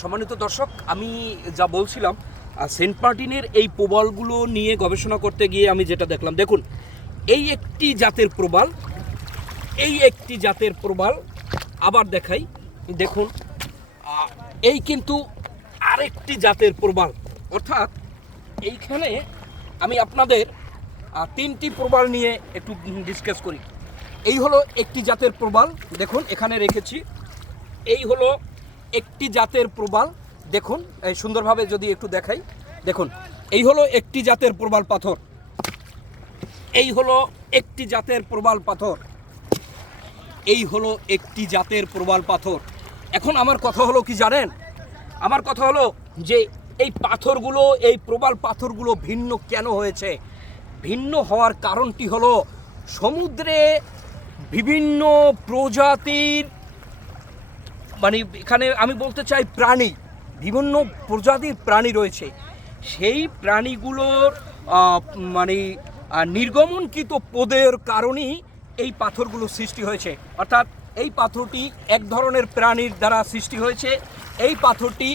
সম্মানিত দর্শক, আমি যা বলছিলাম সেন্ট মার্টিনের এই প্রবালগুলো নিয়ে গবেষণা করতে গিয়ে আমি যেটা দেখলাম, দেখুন এই একটি জাতের প্রবাল, আবার দেখাই, দেখুন এই কিন্তু আরেকটি জাতের প্রবাল। অর্থাৎ এইখানে আমি আপনাদের তিনটি প্রবাল নিয়ে একটু ডিসকাস করি। এই হলো একটি জাতের প্রবাল, দেখুন এখানে রেখেছি। এই হলো একটি জাতের প্রবাল, দেখুন এই সুন্দরভাবে যদি একটু দেখাই, দেখুন এই হলো একটি জাতের প্রবাল পাথর, এই হলো একটি জাতের প্রবাল পাথর, এই হলো একটি জাতের প্রবাল পাথর। এখন আমার কথা হলো কি জানেন, আমার কথা হলো যে এই পাথরগুলো, এই প্রবাল পাথরগুলো ভিন্ন কেন হয়েছে? ভিন্ন হওয়ার কারণটি হলো সমুদ্রে বিভিন্ন প্রজাতির, মানে এখানে আমি বলতে চাই প্রাণী, বিভিন্ন প্রজাতির প্রাণী রয়েছে। সেই প্রাণীগুলোর মানে নির্গমনকৃত পদের কারণেই এই পাথরগুলো সৃষ্টি হয়েছে। অর্থাৎ এই পাথরটি এক ধরনের প্রাণীর দ্বারা সৃষ্টি হয়েছে, এই পাথরটি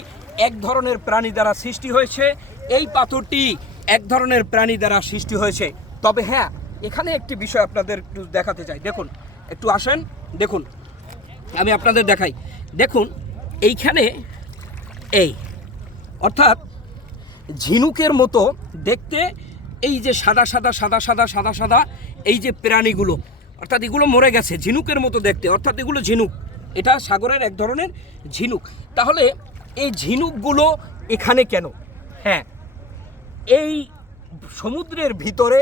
এক ধরনের প্রাণী দ্বারা সৃষ্টি হয়েছে, এই পাথরটি এক ধরনের প্রাণী দ্বারা সৃষ্টি হয়েছে। তবে হ্যাঁ, এখানে একটি বিষয় আপনাদের একটু দেখাতে চাই, দেখুন একটু আসেন, দেখুন আমি আপনাদের দেখাই, দেখুন এইখানে এই অর্থাৎ ঝিনুকের মতো দেখতে এই যে সাদা সাদা সাদা সাদা সাদা সাদা এই যে প্রাণীগুলো, অর্থাৎ এগুলো মরে গেছে, ঝিনুকের মতো দেখতে, অর্থাৎ এগুলো ঝিনুক, এটা সাগরের এক ধরনের ঝিনুক। তাহলে এই ঝিনুকগুলো এখানে কেন? হ্যাঁ, এই সমুদ্রের ভিতরে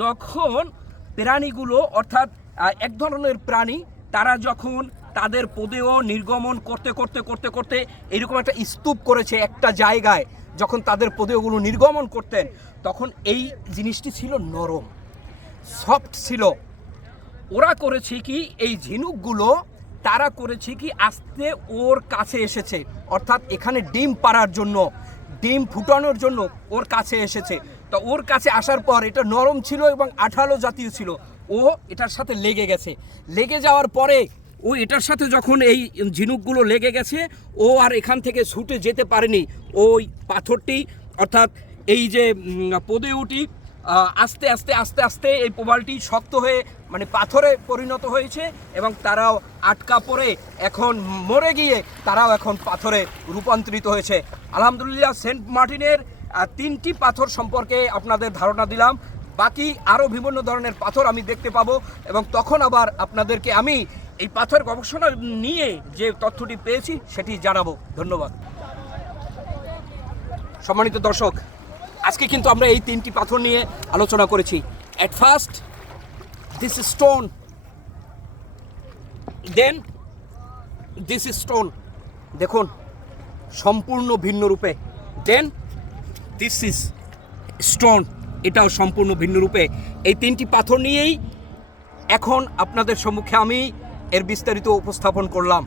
যখন প্রাণীগুলো, অর্থাৎ এক ধরনের প্রাণী, তারা যখন তাদের পদেও নির্গমন করতে করতে করতে করতে এরকম একটা স্তূপ করেছে একটা জায়গায়, যখন তাদের পদেওগুলো নির্গমন করতেন, তখন এই জিনিসটি ছিল নরম, সফট ছিল। ওরা করেছে কি, এই ঝিনুকগুলো তারা করেছে কি আস্তে ওর কাছে এসেছে, অর্থাৎ এখানে ডিম পাড়ার জন্য, ডিম ফুটানোর জন্য ওর কাছে এসেছে। তো ওর কাছে আসার পর এটা নরম ছিল এবং আঠালো জাতীয় ছিল, ও এটার সাথে লেগে গেছে। লেগে যাওয়ার পরে ও এটার সাথে যখন এই ঝিনুকগুলো লেগে গেছে, ও আর এখান থেকে ছুটে যেতে পারেনি। ওই পাথরটি, অর্থাৎ এই যে পদেউটি আস্তে আস্তে আস্তে আস্তে এই প্রবালটি শক্ত হয়ে মানে পাথরে পরিণত হয়েছে, এবং তারাও আটকা পড়ে এখন মরে গিয়ে তারাও এখন পাথরে রূপান্তরিত হয়েছে। আলহামদুলিল্লাহ, সেন্ট মার্টিনের তিনটি পাথর সম্পর্কে আপনাদের ধারণা দিলাম। বাকি আরও বিভিন্ন ধরনের পাথর আমি দেখতে পাবো, এবং তখন আবার আপনাদেরকে আমি এই পাথর গবেষণা নিয়ে যে তথ্যটি পেয়েছি সেটি জানাবো। ধন্যবাদ। সম্মানিত দর্শক, আজকে কিন্তু আমরা এই তিনটি পাথর নিয়ে আলোচনা করেছি। At first this is stone, then this is stone, দেখুন সম্পূর্ণ ভিন্ন রূপে, দেন দিস ইজ স্টোন, এটাও সম্পূর্ণ ভিন্ন রূপে। এই তিনটি পাথর নিয়েই এখন আপনাদের সম্মুখে আমি এর বিস্তারিত উপস্থাপন করলাম।